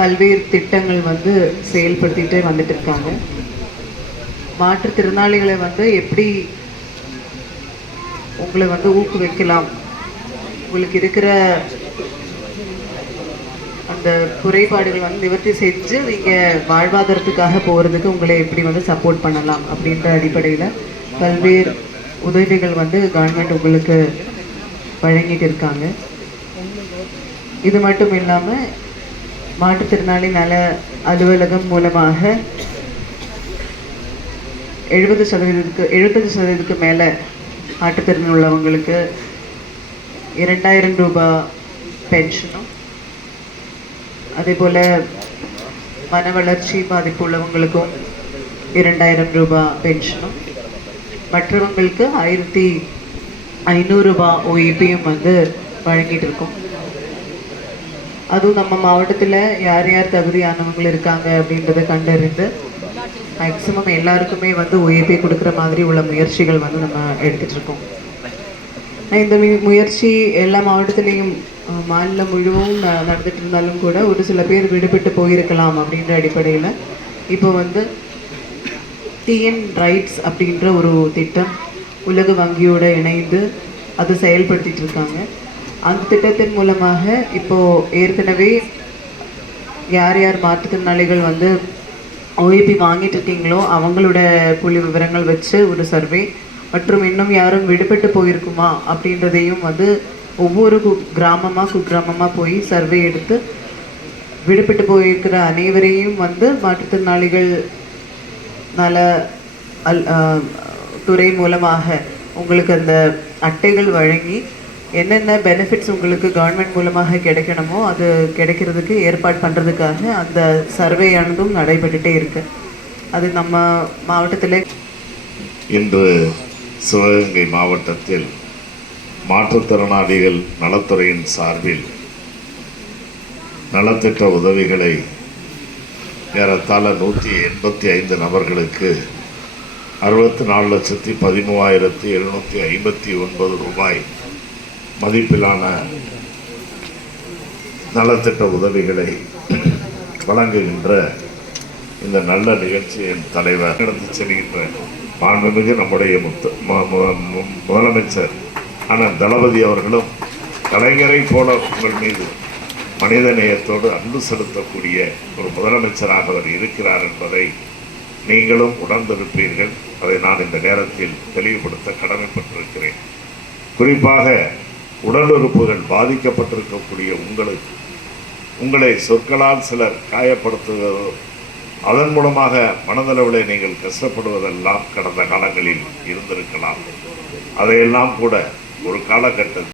பல்வேறு திட்டங்கள் வந்து செயல்படுத்திட்டு வந்துட்டு இருக்காங்க. மாற்றுத்திறனாளிகளை வந்து எப்படி உங்களை வந்து ஊக்குவிக்கலாம், உங்களுக்கு இருக்கிற அந்த குறைபாடுகள் வந்து நிவர்த்தி செஞ்சு நீங்கள் வாழ்வாதாரத்துக்காக போகிறதுக்கு உங்களை எப்படி வந்து சப்போர்ட் பண்ணலாம் அப்படின்ற அடிப்படையில் பல்வேறு உதவிகள் வந்து கவர்மெண்ட் உங்களுக்கு வழங்கிட்டு இருக்காங்க. இது மட்டும் இல்லாமல் மாற்றுத்திறனாளி நல அலுவலகம் மூலமாக 70% மேலே மாற்றுத்திறன் உள்ளவங்களுக்கு 2000 ரூபாய் பென்ஷனும், அதே போல் மன வளர்ச்சி பாதிப்பு உள்ளவங்களுக்கும் 2000 ரூபாய் பென்ஷனும், மற்றவங்களுக்கு 1500 ரூபாய் ஓய்பியும் வந்து வழங்கிட்டு இருக்கோம். அதுவும் நம்ம மாவட்டத்தில் யார் யார் தகுதியானவங்க இருக்காங்க அப்படின்றத கண்டறிந்து மேக்ஸிமம் எல்லாருக்குமே வந்து ஓய்பி கொடுக்குற மாதிரி உள்ள முயற்சிகள் வந்து நம்ம எடுத்துகிட்ருக்கோம். இந்த முயற்சி எல்லா மாவட்டத்துலேயும் மாநிலம் முழுவதும் நடந்துட்டு இருந்தாலும் கூட ஒரு சில பேர் விடுபட்டு போயிருக்கலாம் அப்படின்ற அடிப்படையில் இப்போ வந்து டிஎன் ரைட்ஸ் அப்படின்ற ஒரு திட்டம் உலக வங்கியோடு இணைந்து அது செயல்படுத்திட்டு இருக்காங்க. அந்த திட்டத்தின் மூலமாக இப்போது ஏற்கனவே யார் யார் மாற்றுத்திறனாளிகள் வந்து ஓய்பி வாங்கிட்டு இருக்கீங்களோ அவங்களோட புள்ளி விவரங்கள் வச்சு ஒரு சர்வே, மற்றும் இன்னும் யாரும் விடுபட்டு போயிருக்குமா அப்படின்றதையும் வந்து ஒவ்வொரு குக்கிராமமாக போய் சர்வே எடுத்து விடுபட்டு போயிருக்கிற அனைவரையும் வந்து மாற்றுத்திறனாளிகள் நல துறை மூலமாக உங்களுக்கு அந்த அட்டைகள் வழங்கி என்னென்ன பெனிஃபிட்ஸ் உங்களுக்கு கவர்மெண்ட் மூலமாக கிடைக்கணுமோ அது கிடைக்கிறதுக்கு ஏற்பாடு பண்ணுறதுக்காக அந்த சர்வேயானதும் நடைபெற்றுட்டே இருக்கு. அது நம்ம மாவட்டத்தில் இன்று சிவகங்கை மாவட்டத்தில் மாற்றுத்திறனாளிகள் நலத்துறையின் சார்பில் நலத்திட்ட உதவிகளை ஏறத்தாழ 185 நபர்களுக்கு 64,13,759 ரூபாய் மதிப்பிலான நலத்திட்ட உதவிகளை வழங்குகின்ற இந்த நல்ல நிகழ்ச்சியின் தலைவர் நடந்து செல்கின்ற மாண்புமிகு நம்முடைய முதலமைச்சர் அண்ணன் தளபதி அவர்களும் கலைஞரை போல உங்கள் மீது மனித நேயத்தோடு அன்பு செலுத்தக்கூடிய ஒரு முதலமைச்சராக அவர் இருக்கிறார் என்பதை நீங்களும் உணர்ந்திருப்பீர்கள். அதை நான் இந்த நேரத்தில் தெளிவுபடுத்த கடமைப்பட்டிருக்கிறேன். குறிப்பாக உடல் உறுப்புகள் பாதிக்கப்பட்டிருக்கக்கூடிய உங்களை சொற்களால் சிலர் காயப்படுத்துவதோ அதன் மூலமாக மனதளவில் நீங்கள் கஷ்டப்படுவதெல்லாம் கடந்த காலங்களில் இருந்திருக்கலாம். அதையெல்லாம் கூட ஒரு காலகட்டத்தில்